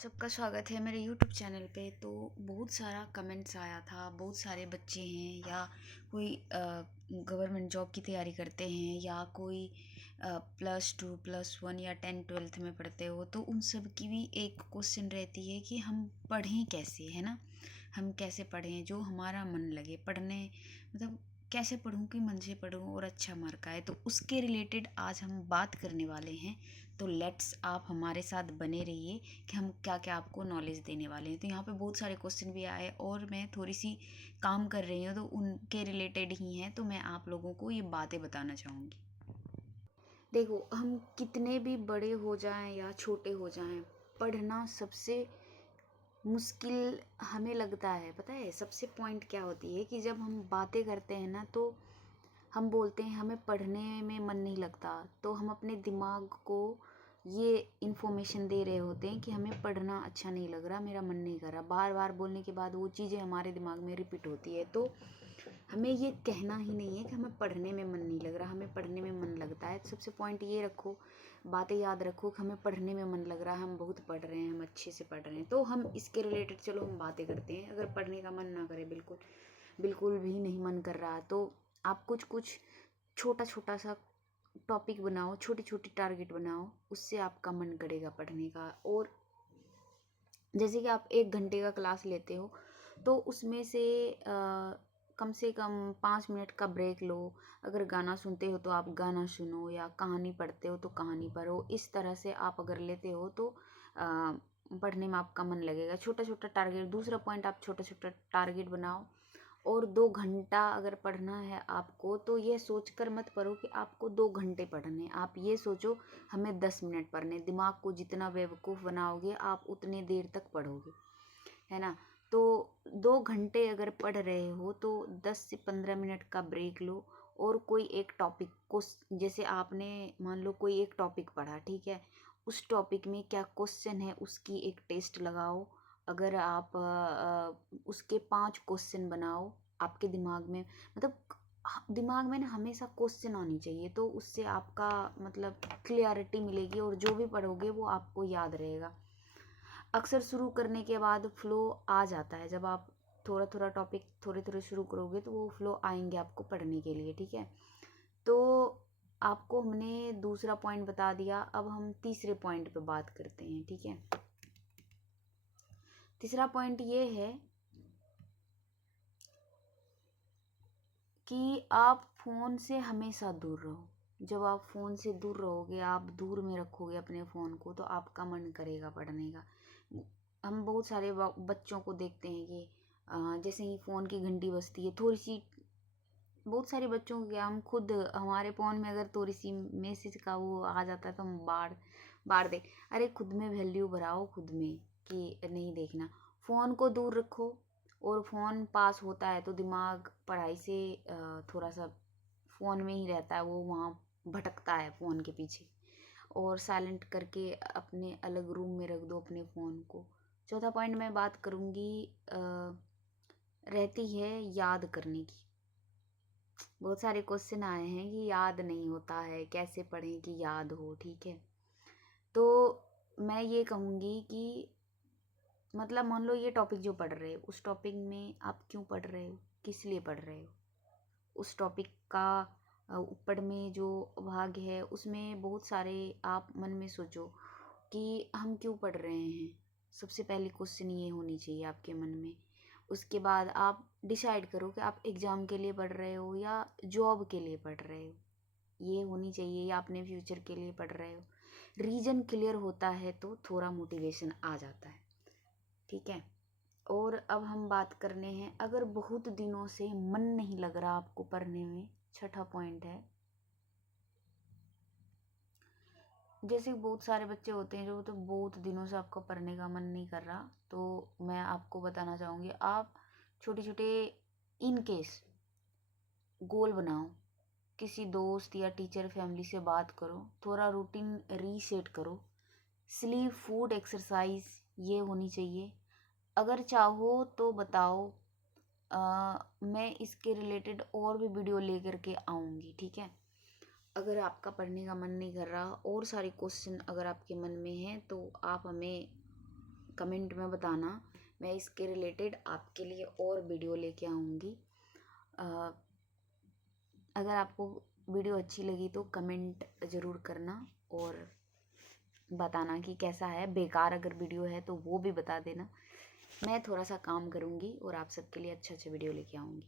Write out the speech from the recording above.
सबका स्वागत है मेरे यूट्यूब चैनल पे। तो बहुत सारा कमेंट्स आया था, बहुत सारे बच्चे हैं या कोई गवर्नमेंट जॉब की तैयारी करते हैं या कोई +2 +1 या 10 12th में पढ़ते हो, तो उन सब की भी एक क्वेश्चन रहती है कि हम पढ़ें कैसे, है ना। हम कैसे पढ़ें जो हमारा मन लगे पढ़ने, मतलब कैसे पढूं कि मन से पढूं और अच्छा मार्क आए। तो उसके रिलेटेड आज हम बात करने वाले हैं। तो लेट्स आप हमारे साथ बने रहिए कि हम क्या क्या आपको नॉलेज देने वाले हैं। तो यहाँ पे बहुत सारे क्वेश्चन भी आए और मैं थोड़ी सी काम कर रही हूँ तो उनके रिलेटेड ही हैं, तो मैं आप लोगों को ये बातें बताना चाहूँगी। देखो, हम कितने भी बड़े हो जाएं या छोटे हो जाएं, पढ़ना सबसे मुश्किल हमें लगता है। पता है सबसे पॉइंट क्या होती है कि जब हम बातें करते हैं ना, तो हम बोलते हैं हमें पढ़ने में मन नहीं लगता, तो हम अपने दिमाग को ये इन्फॉर्मेशन दे रहे होते हैं कि हमें पढ़ना अच्छा नहीं लग रहा, मेरा मन नहीं कर रहा। बार बार बोलने के बाद वो चीज़ें हमारे दिमाग में रिपीट होती है। तो हमें ये कहना ही नहीं है कि हमें पढ़ने में मन नहीं लग रहा, हमें पढ़ने में मन लगता है। तो सबसे पॉइंट ये रखो, बातें याद रखो कि हमें पढ़ने में मन लग रहा है, हम बहुत पढ़ रहे हैं, हम अच्छे से पढ़ रहे हैं। तो हम इसके रिलेटेड चलो हम बातें करते हैं। अगर पढ़ने का मन ना करे, बिल्कुल बिल्कुल भी नहीं मन कर रहा, तो आप कुछ कुछ छोटा छोटा सा टॉपिक बनाओ, छोटी छोटी टारगेट बनाओ, उससे आपका मन करेगा पढ़ने का। और जैसे कि आप 1 घंटे का क्लास लेते हो, तो उसमें कम से कम 5 मिनट का ब्रेक लो। अगर गाना सुनते हो तो आप गाना सुनो, या कहानी पढ़ते हो तो कहानी पढ़ो। इस तरह से आप अगर लेते हो तो पढ़ने में आपका मन लगेगा। छोटा छोटा टारगेट, दूसरा पॉइंट, आप छोटा छोटा टारगेट बनाओ। और 2 घंटा अगर पढ़ना है आपको, तो ये सोचकर मत पढ़ो कि आपको 2 घंटे पढ़ने। आप ये सोचो हमें 10 मिनट पढ़ने। दिमाग को जितना बेवकूफ़ बनाओगे आप उतने देर तक पढ़ोगे, है ना। तो 2 घंटे अगर पढ़ रहे हो तो 10 से 15 मिनट का ब्रेक लो। और कोई एक टॉपिक को, जैसे आपने मान लो कोई एक टॉपिक पढ़ा, ठीक है, उस टॉपिक में क्या क्वेश्चन है उसकी एक टेस्ट लगाओ। अगर आप उसके 5 क्वेश्चन बनाओ आपके दिमाग में, मतलब दिमाग में ना हमेशा क्वेश्चन आनी चाहिए, तो उससे आपका मतलब क्लियरिटी मिलेगी और जो भी पढ़ोगे वो आपको याद रहेगा। अक्सर शुरू करने के बाद फ्लो आ जाता है। जब आप थोड़ा थोड़ा टॉपिक थोड़े थोड़े शुरू करोगे तो वो फ्लो आएंगे आपको पढ़ने के लिए, ठीक है। तो आपको हमने दूसरा पॉइंट बता दिया, अब हम तीसरे पॉइंट पे बात करते हैं, ठीक है। तीसरा पॉइंट ये है कि आप फ़ोन से हमेशा दूर रहो। जब आप फ़ोन से दूर रहोगे, आप दूर में रखोगे अपने फ़ोन को, तो आपका मन करेगा पढ़ने का। हम बहुत सारे बच्चों को देखते हैं कि जैसे ही फ़ोन की घंटी बजती है, थोड़ी सी, बहुत सारे बच्चों को क्या, हम खुद हमारे फ़ोन में अगर थोड़ी सी मैसेज का वो आ जाता है तो हम बाढ़ बाढ़ दे। अरे खुद में वैल्यू बढ़ाओ, खुद में, कि नहीं देखना। फ़ोन को दूर रखो। और फ़ोन पास होता है तो दिमाग पढ़ाई से थोड़ा सा फ़ोन में ही रहता है, वो वहाँ भटकता है फ़ोन के पीछे। और साइलेंट करके अपने अलग रूम में रख दो अपने फ़ोन को। चौथा पॉइंट मैं बात करूँगी, रहती है याद करने की। बहुत सारे क्वेश्चन आए हैं कि याद नहीं होता है, कैसे पढ़ें कि याद हो, ठीक है। तो मैं ये कहूँगी कि मतलब मान लो ये टॉपिक जो पढ़ रहे हो, उस टॉपिक में आप क्यों पढ़ रहे हो, किस लिए पढ़ रहे हो। उस टॉपिक का ऊपर में जो भाग है उसमें बहुत सारे, आप मन में सोचो कि हम क्यों पढ़ रहे हैं। सबसे पहली क्वेश्चन ये होनी चाहिए आपके मन में। उसके बाद आप डिसाइड करो कि आप एग्ज़ाम के लिए पढ़ रहे हो या जॉब के लिए पढ़ रहे हो, ये होनी चाहिए, या अपने फ्यूचर के लिए पढ़ रहे हो। रीज़न क्लियर होता है तो थोड़ा मोटिवेशन आ जाता है, ठीक है। और अब हम बात करने हैं, अगर बहुत दिनों से मन नहीं लग रहा आपको पढ़ने में, छठा पॉइंट है। जैसे बहुत सारे बच्चे होते हैं जो तो बहुत दिनों से आपका पढ़ने का मन नहीं कर रहा, तो मैं आपको बताना चाहूँगी, आप छोटे छोटे इन केस गोल बनाओ। किसी दोस्त या टीचर फैमिली से बात करो, थोड़ा रूटीन रीसेट करो। स्लीप, फूड, एक्सरसाइज ये होनी चाहिए। अगर चाहो तो बताओ, मैं इसके रिलेटेड और भी वीडियो लेकर के आऊँगी, ठीक है। अगर आपका पढ़ने का मन नहीं कर रहा और सारे क्वेश्चन अगर आपके मन में हैं, तो आप हमें कमेंट में बताना। मैं इसके रिलेटेड आपके लिए और वीडियो लेके आऊँगी। अगर आपको वीडियो अच्छी लगी तो कमेंट ज़रूर करना और बताना कि कैसा है। बेकार अगर वीडियो है तो वो भी बता देना। मैं थोड़ा सा काम करूँगी और आप सबके लिए अच्छा अच्छा वीडियो लेके आऊँगी।